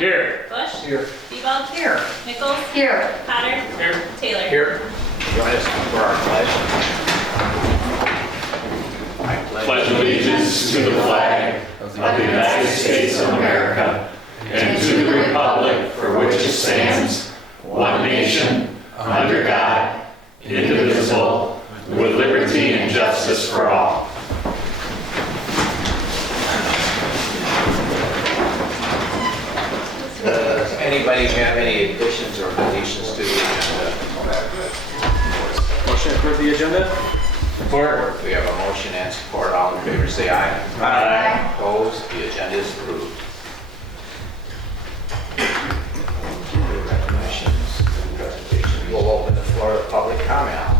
Here. Bush. Here. Bebo. Here. Nichols. Here. Potter. Here. Taylor. Here. Join us for our pledge. Pledge allegiance to the flag of the United States of America and to the republic for which it stands, one nation, under God, indivisible, with liberty and justice for all. Does anybody have any additions or deletions to the agenda? Motion to approve the agenda? Support. We have a motion and support. All in favor, say aye. Aye. Opposed? The agenda is approved. Recognitions and presentations. We'll open the floor to public comment.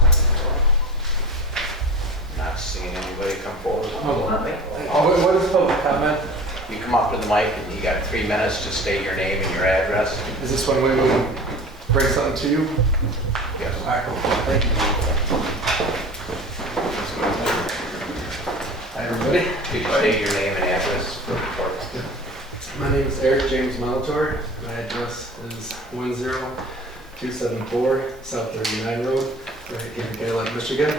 Not seeing anybody come forward. What is public comment? You come up to the mic and you got 3 minutes to state your name and your address. Is this one way we can bring something to you? Yes. All right, cool. Thank you. Hi, everybody. Could you state your name and address for the court? My name is Eric James Molitor. My address is 10274 South 39 Road, right here in Gaylock, Michigan.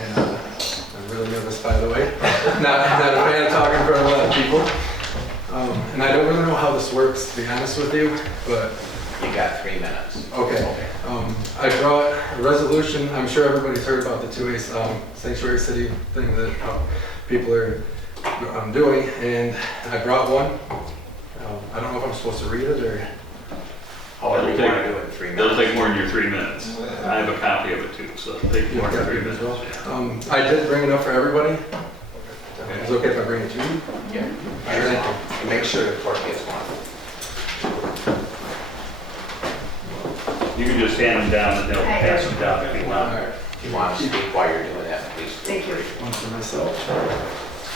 And I'm really nervous, by the way. not a fan of talking in front of a lot of people. And I don't really know how this works, to be honest with you, but You got 3 minutes. okay. I brought a resolution. I'm sure everybody's heard about the 2A sanctuary city thing that people are doing, and I brought one. I don't know if I'm supposed to read it or. However you want to do it in 3 minutes. It'll take more than your 3 minutes. I have a copy of it too, so it'll take more than 3 minutes. Yeah. I did bring it up for everybody. Is it okay if I bring it to you? Yeah. Thank you. Make sure the clerk gets one. You can just hand them down and they'll pass them down if you All want. right. If you want to speak while you're doing that, please. Thank you. One for myself.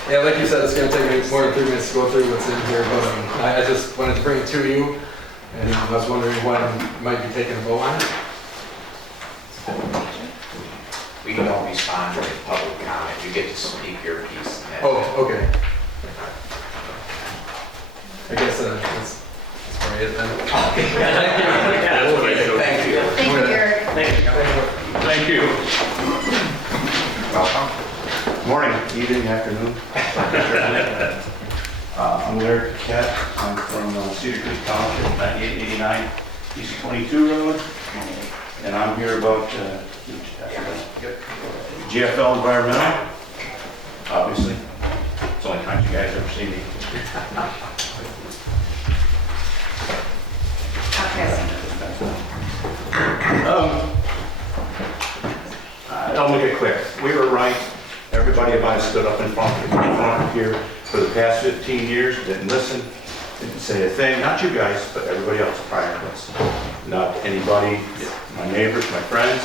Yeah, like you said, it's going to take me more than 3 minutes to go through what's in here, but I just wanted to bring it to you, and I was wondering when you might be taking a vote on it. We don't respond to public comment. You get to speak your piece. Oh, okay. I guess that's probably it then. That's what I do. Thank you. Thank you, Eric. Thank you. Welcome. Morning, evening, afternoon. I'm Larry Cat. I'm from Cedar Creek Township, 9889 East 22 Road. And I'm here about GFL Environmental, obviously. It's the only time you guys ever see me. I'll make it quick. We were right. Everybody about stood up in front of here for the past 15 years, didn't listen, didn't say a thing. Not you guys, but everybody else prior to us. Not anybody, my neighbors, my friends,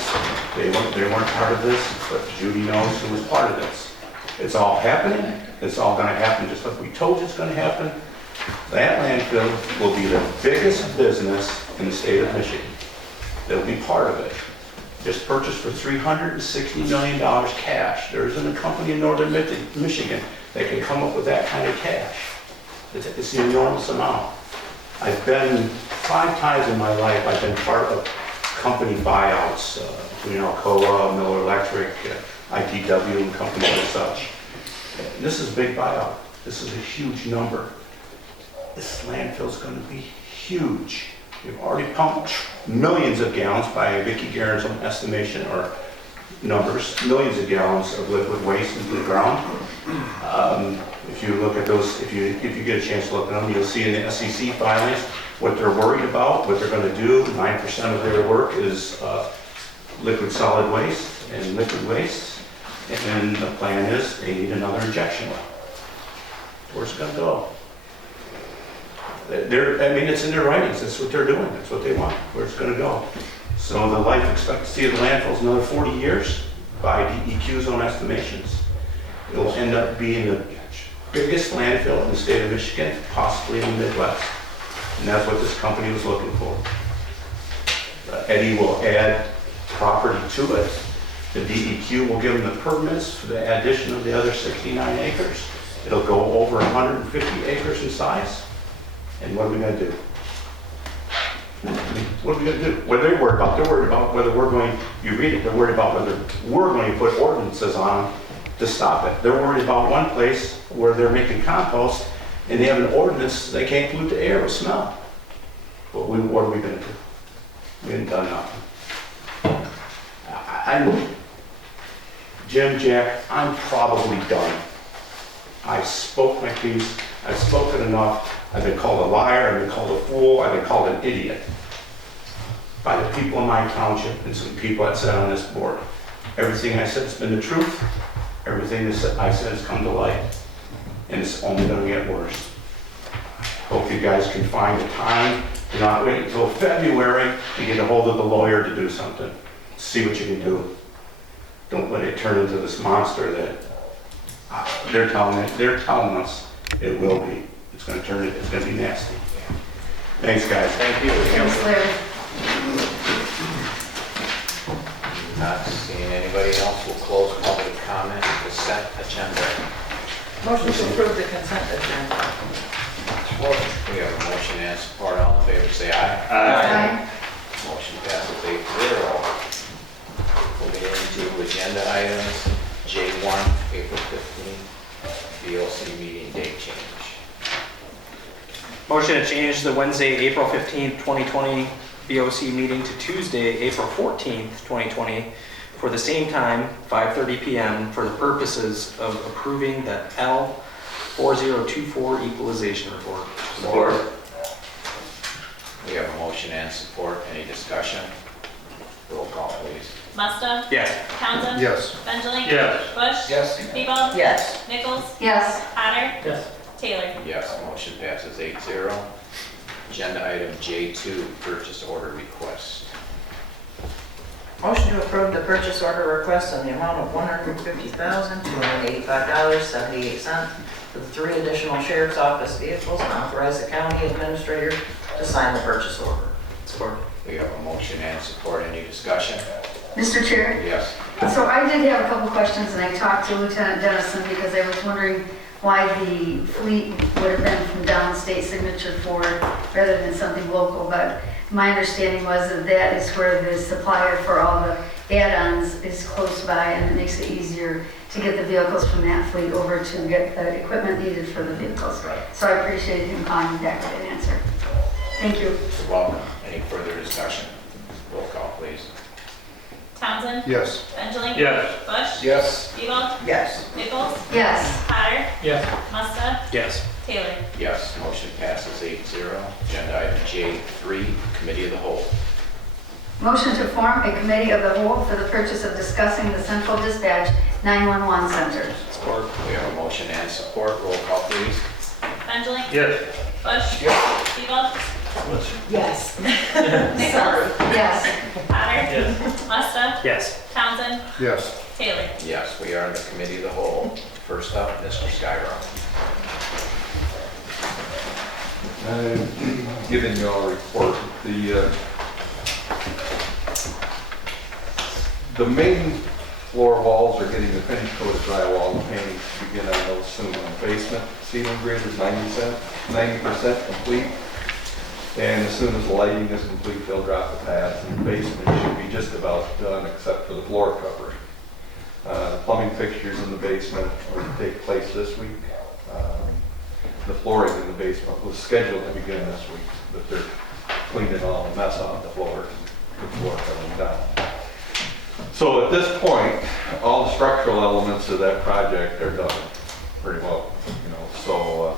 they weren't part of this, but Judy knows who was part of this. It's all happening. It's all going to happen just like we told you it's going to happen. That landfill will be the biggest business in the state of Michigan. They'll be part of it. Just purchased for $360 million cash. There isn't a company in northern Michigan that can come up with that kind of cash. It's an enormous amount. I've been 5 times in my life, I've been part of company buyouts, Alcoa, Miller Electric, ITW, and companies and such. This is a big buyout. This is a huge number. This landfill is going to be huge. We've already pumped millions of gallons by Vicki Guerin's own estimation or numbers, millions of gallons of liquid waste into the ground. If you look at those, if you get a chance to look at them, you'll see in the SEC filings what they're worried about, what they're going to do. 9% of their work is liquid solid waste and liquid waste. And the plan is they need another injection well. Where's it going to go? It's in their writings. That's what they're doing. That's what they want. Where it's going to go. So the life expectancy of the landfill is another 40 years by DEQ's own estimations. It will end up being the biggest landfill in the state of Michigan, possibly in the Midwest. And that's what this company was looking for. Eddie will add property to it. The DEQ will give them the permits for the addition of the other 69 acres. It'll go over 150 acres in size. And what are we going to do? What are we gonna do? What are they worried about? They're worried about whether we're going, you read it, they're worried about whether we're going to put ordinances on them to stop it. They're worried about one place where they're making compost and they have an ordinance, they can't pollute the air with smell. But what are we gonna do? We haven't done nothing. Jim, Jack, I'm probably done. I spoke my piece, I've spoken enough. I've been called a liar, I've been called a fool, I've been called an idiot by the people in my township and some people that sat on this board. Everything I said has been the truth. Everything that I said has come to light. And it's only gonna get worse. Hope you guys can find the time to not wait until February to get a hold of the lawyer to do something. See what you can do. Don't let it turn into this monster that they're telling us it will be. It's gonna be nasty. Thanks, guys. Thank you. Thanks, Larry. Not seeing anybody else, we'll close public comment, consent agenda. Motion to approve the consent agenda. We have a motion and support, all in favor, say aye. Aye. Motion passes 8-0. Moving into agenda items, J1, April 15th, BOC meeting date change. Motion to change the Wednesday, April 15th, 2020 BOC meeting to Tuesday, April 14th, 2020 for the same time, 5:30 PM, for the purposes of approving the L4024 equalization report. Support. We have a motion and support. Any discussion? Roll call, please. Musta? Yes. Townsend? Yes. Benjeli? Yes. Bush? Yes. Sebald? Yes. Nichols? Yes. Potter? Yes. Taylor? Yes, motion passes 8-0. Agenda item J2, purchase order request. Motion to approve the purchase order request in the amount of $150,285.78 for the 3 additional sheriff's office vehicles and authorize the county administrator to sign the purchase order. Support. We have a motion and support. Any discussion? Mr. Chair, Yes. so I did have a couple questions, and I talked to Lieutenant Dennison because I was wondering why the fleet would have been from downstate signature Ford rather than something local, but my understanding was that that is where the supplier for all the add-ons is close by, and it makes it easier to get the vehicles from that fleet over to get the equipment needed for the vehicles. So I appreciate him calling me back with an answer. Thank you. You're welcome. Any further discussion? Roll call, please. Townsend? Yes. Benjeli? Yes. Bush? Yes. Sebald? Yes. Nichols? Yes. Potter? Yes. Musta? Yes. Taylor? Yes, motion passes 8-0. Agenda item J3, committee of the whole. Motion to form a committee of the whole for the purchase of discussing the central dispatch 911 center. Support. We have a motion and support. Roll call, please. Benjeli? Yes. Bush? Sebald? Yes. Nichols? Yes. Potter? Yes. Musta? Yes. Townsend? Yes. Taylor? Yes, we are in the committee of the whole. First up, Mr. Skyro. Giving you all a report. The main floor walls are getting the finished coat of drywall and painting to begin on those soon. The basement ceiling grid is 90% complete. And as soon as the lighting is complete, they'll drop the pads, and the basement should be just about done except for the floor cover. The plumbing fixtures in the basement are to take place this week. The flooring in the basement was scheduled to begin this week, but they're cleaning all the mess off the floor, the floor coming down. So at this point, all the structural elements of that project are done pretty well, so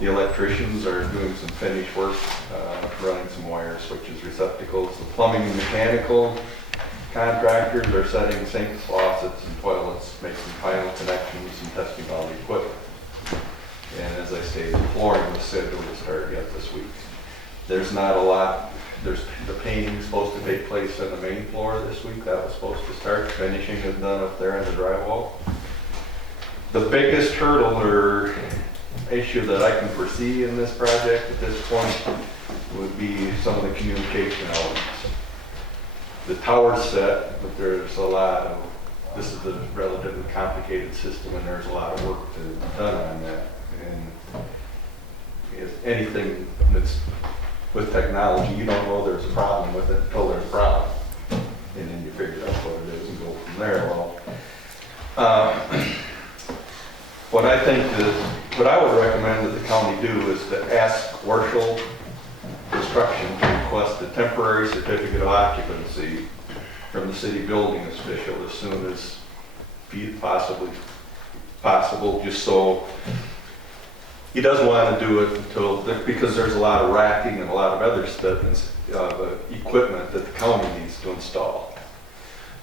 the electricians are doing some finish work, running some wires, switches, receptacles. The plumbing and mechanical contractors are setting sinks, faucets, and toilets, making final connections and testing all the equipment. And as I stated, the flooring was scheduled to start yet this week. There's not a lot. The painting supposed to take place on the main floor this week. That was supposed to start. Finishing is done up there in the drywall. The biggest hurdle or issue that I can foresee in this project at this point would be some of the communication elements. The tower's set, but there's a lot of, this is a relatively complicated system, and there's a lot of work to be done on that. And if anything that's with technology, you don't know there's a problem with it until there's a problem. And then you figure out what it is and go from there. Well, what I think that, what I would recommend that the county do is to ask Warshall Construction to request a temporary certificate of occupancy from the city building official as soon as possible, just so he doesn't want to do it until, because there's a lot of racking and a lot of other stuff, equipment that the county needs to install.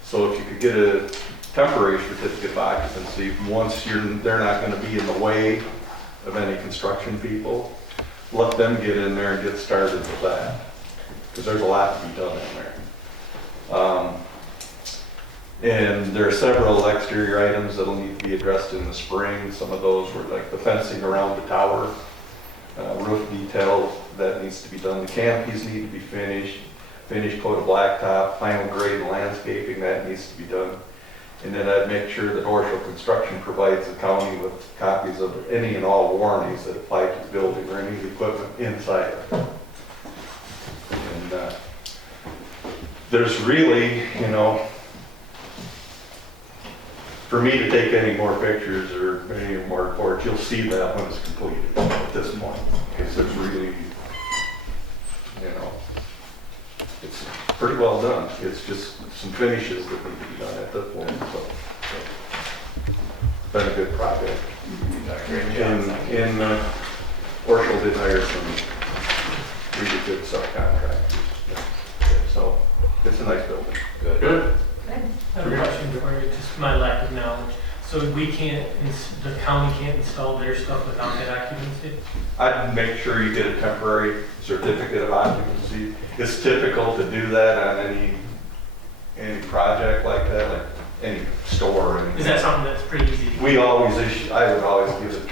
So if you could get a temporary certificate of occupancy, once they're not going to be in the way of any construction people, let them get in there and get started with that, because there's a lot to be done in there. And there are several exterior items that'll need to be addressed in the spring. Some of those were like the fencing around the tower, roof detail that needs to be done. The canopies need to be finished, finished coat of blacktop, final grade landscaping that needs to be done. And then I'd make sure that Warshall Construction provides the county with copies of any and all warranties that apply to the building or any equipment inside it. And there's really, you know, for me to take any more pictures or any more reports, you'll see that when it's completed at this point. Because there's really, you know, it's pretty well done. It's just some finishes that need to be done at that point. So, it's been a good project. And Warshall did hire some really good subcontractors. So it's a nice building. Good. Good. I have a question for you, just my lack of knowledge. So we can't, the county can't install their stuff without that occupancy? I'd make sure you get a temporary certificate of occupancy. It's typical to do that on any project like that, like any store. Is that something that's pretty easy? We always issue, I would always give it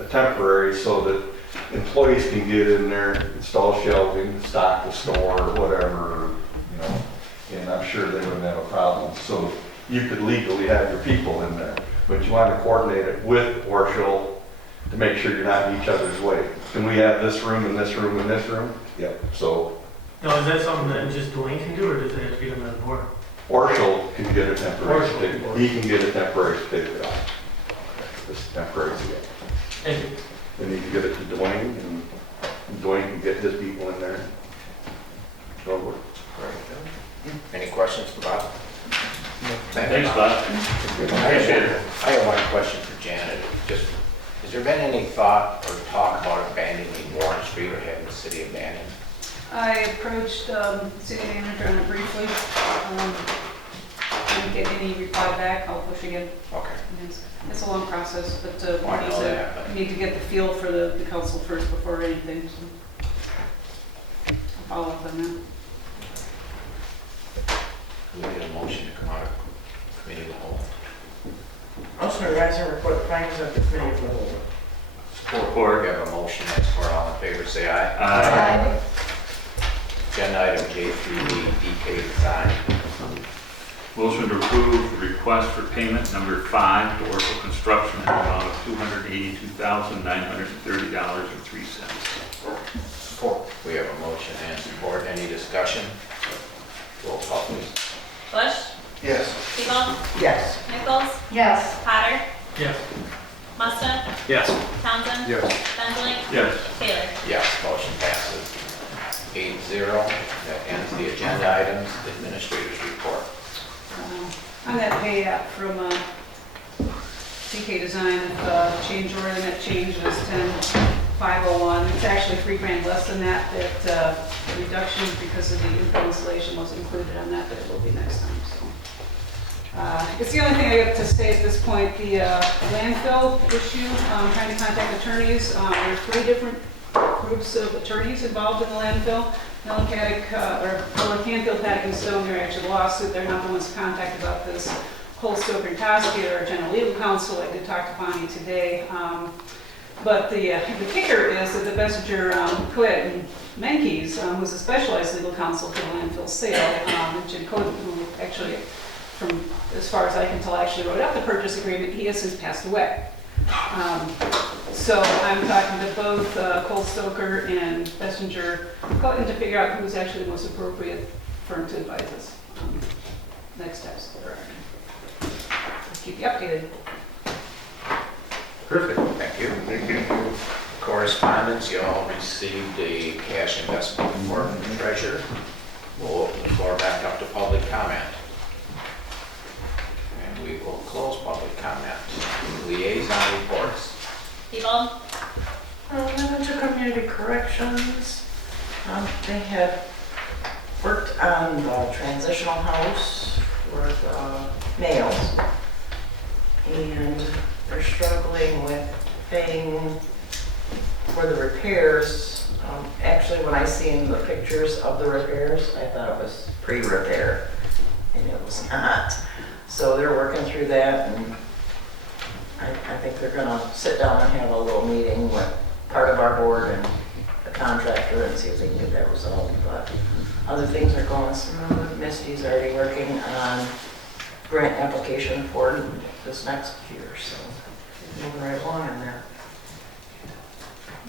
a temporary so that employees can get in there, install shelving, stock the store, or whatever, you know, and I'm sure they wouldn't have a problem. So you could legally have your people in there, but you want to coordinate it with Warshall to make sure you're not in each other's way. Can we have this room and this room and this room? Yep. So Now, is that something that just Dwayne can do, or does it have to be done by the board? Warshall can get a temporary Warshall. certificate. He can get a temporary certificate. This temporary certificate. Thank you. Then you can give it to Dwayne, and Dwayne can get his people in there. Don't worry. Any questions for Bob? Thanks, Bob. Appreciate it. I have one question for Janet. Just, has there been any thought or talk about abandoning Warren Street or having the city abandon? I approached city manager on it briefly. Didn't get any reply back. I'll push again. Okay. It's a long process, but Well, I know that, but- we need to get the feel for the council first before anything. So I'll follow up on that. We need a motion to come out of committee of the whole. Motion to rise and report the findings of the committee of the whole. Support. We have a motion, that's for all in favor, say aye. Aye. Agenda item J through D, DK Design. Motion to approve the request for payment number 5 to Warshall Construction in the amount of $282,930.03. Support. We have a motion and support. Any discussion? Roll call, please. Bush, Yes. Siebel, Yes. Nichols, Yes. Potter, Yes. Musto, Yes. Townsend, Yes. Bensley, Yes. Taylor. Yes, motion passes 8-0. That ends the agenda items. Administrators report. On that pay app from DK Design, change order, that change was 10,501. It's actually $3,000 less than that. That reduction because of the info installation wasn't included on that, but it will be next time. So it's the only thing I have to say at this point. The landfill issue. Trying to contact attorneys. There are 3 different groups of attorneys involved in the landfill. Canfield, Paddock and Stone, they're actually the lawsuit. They're not the ones contacted about this. Cole Stoker and Koski, our general legal counsel. I did talk to Bonnie today. But the kicker is that the messenger, Coed and Menkes, was a specialized legal counsel for the landfill sale. And Jim Coed, who actually, from as far as I can tell, actually wrote up the purchase agreement, he has since passed away. So I'm talking to both Cole Stoker and Bessinger, to figure out who's actually the most appropriate firm to advise us on next steps. I'll keep you updated. Perfect. Thank you. Correspondence, you all received a cash investment report from the treasurer. We'll open the floor back up to public comment. And we will close public comment. Liaison reports. People, I went to community corrections. They had worked on the transitional house for the males. And they're struggling with paying for the repairs. Actually, when I seen the pictures of the repairs, I thought it was pre-repair, and it was not. So they're working through that, and I think they're gonna sit down and have a little meeting with part of our board and the contractor and see if they can get that resolved. But other things are going smooth. Misty's already working on grant application for this next year, so moving right along in there.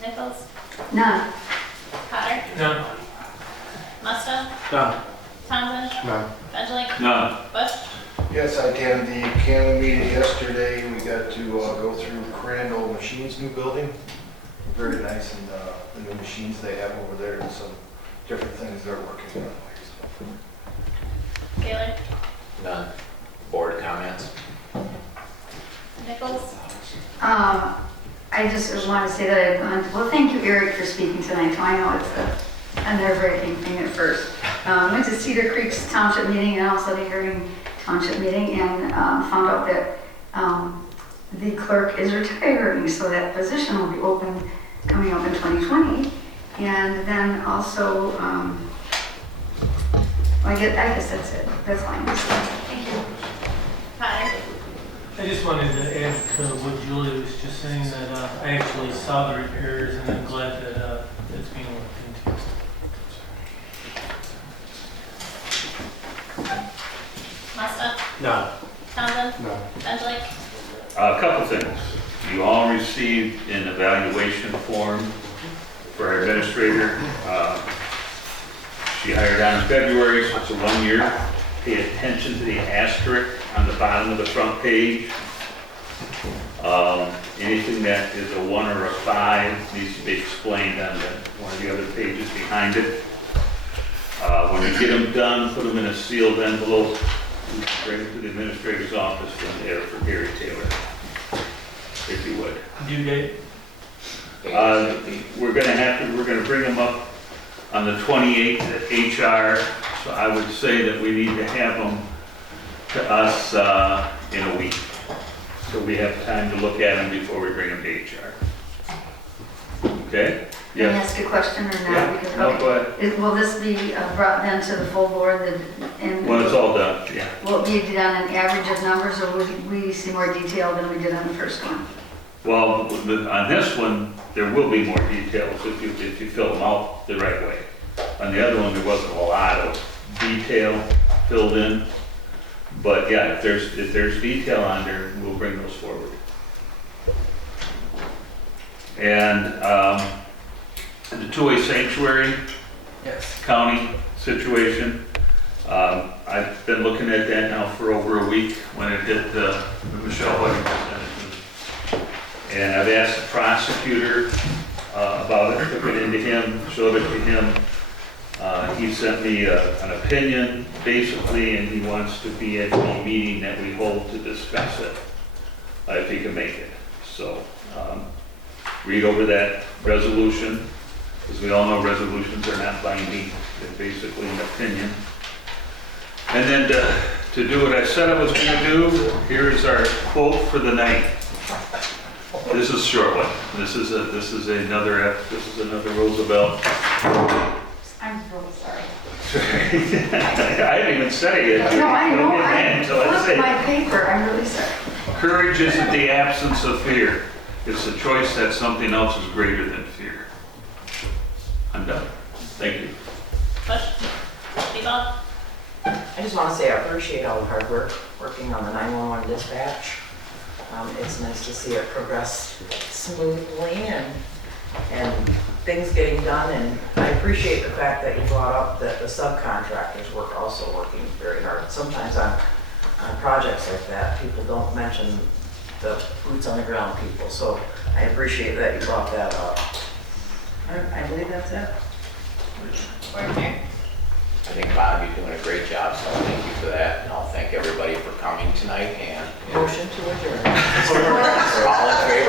Nichols, None. Potter, No. Musto, Done. Townsend, No. Benjalik, None. Bush. Yes, I attended the CAM meeting yesterday. We got to go through Crandall Machines' new building. Very nice, and the new machines they have over there and some different things they're working on. Gaylor, None. Board comments. Nichols, I just want to say that I've gone, well, thank you, Eric, for speaking tonight. So I know it's a nerve-wracking thing at first. Went to Cedar Creek's township meeting and also the Herring Township meeting and found out that the clerk is retiring, so that position will be open coming up in 2020. And then also, I guess that's it. That's fine. Thank you. Potter, I just wanted to add to what Julie was just saying, that I actually saw the repairs, and I'm glad that it's being looked into. Musto, None. Townsend, No. Benjalik, A couple things. You all received an evaluation form for our administrator. She hired on in February, so it's a 1 year. Pay attention to the asterisk on the bottom of the front page. Anything that is a 1 or a 5 needs to be explained on one of the other pages behind it. When you get them done, put them in a sealed envelope, bring them to the administrator's office from there for Gary Taylor, if you would. Due date? We're gonna bring them up on the 28th at HR, so I would say that we need to have them to us in a week. So we have time to look at them before we bring them to HR. Okay? Can I ask a question or not? Yeah. Because, No, okay. go ahead. Will this be brought then to the full board and When it's all done, yeah. will it be done an average of numbers or will we see more detail than we did on the first one? Well, on this one, there will be more details if you fill them out the right way. On the other one, there wasn't a lot of detail filled in. But yeah, if there's detail on there, we'll bring those forward. And the two-way sanctuary county situation, I've been looking at that now for over a week when it hit Michelle Huggins. And I've asked the prosecutor about it, took it into him, showed it to him. He sent me an opinion, basically, and he wants to be at the meeting that we hold to discuss it, if he can make it. So, read over that resolution. As we all know, resolutions are not binding, they're basically an opinion. And then to do what I said I was going to do, here is our quote for the night. This is a short one. This is another Roosevelt. I'm really sorry. I haven't even said it yet. No, I know, Don't get mad I until I say flipped it. my paper, I'm really sorry. Courage isn't the absence of fear. It's the choice that something else is greater than fear. I'm done. Thank you. Bush, People, I just want to say I appreciate all the hard work working on the 911 dispatch. It's nice to see it progress smoothly and things getting done. And I appreciate the fact that you brought up that the subcontractors were also working very hard. Sometimes on projects like that, people don't mention the boots on the ground people. So I appreciate that you brought that up. I believe that's it. Board Chair. I think, Bob, you're doing a great job, so thank you for that. And I'll thank everybody for coming tonight and Motion to adjourn. all in favor?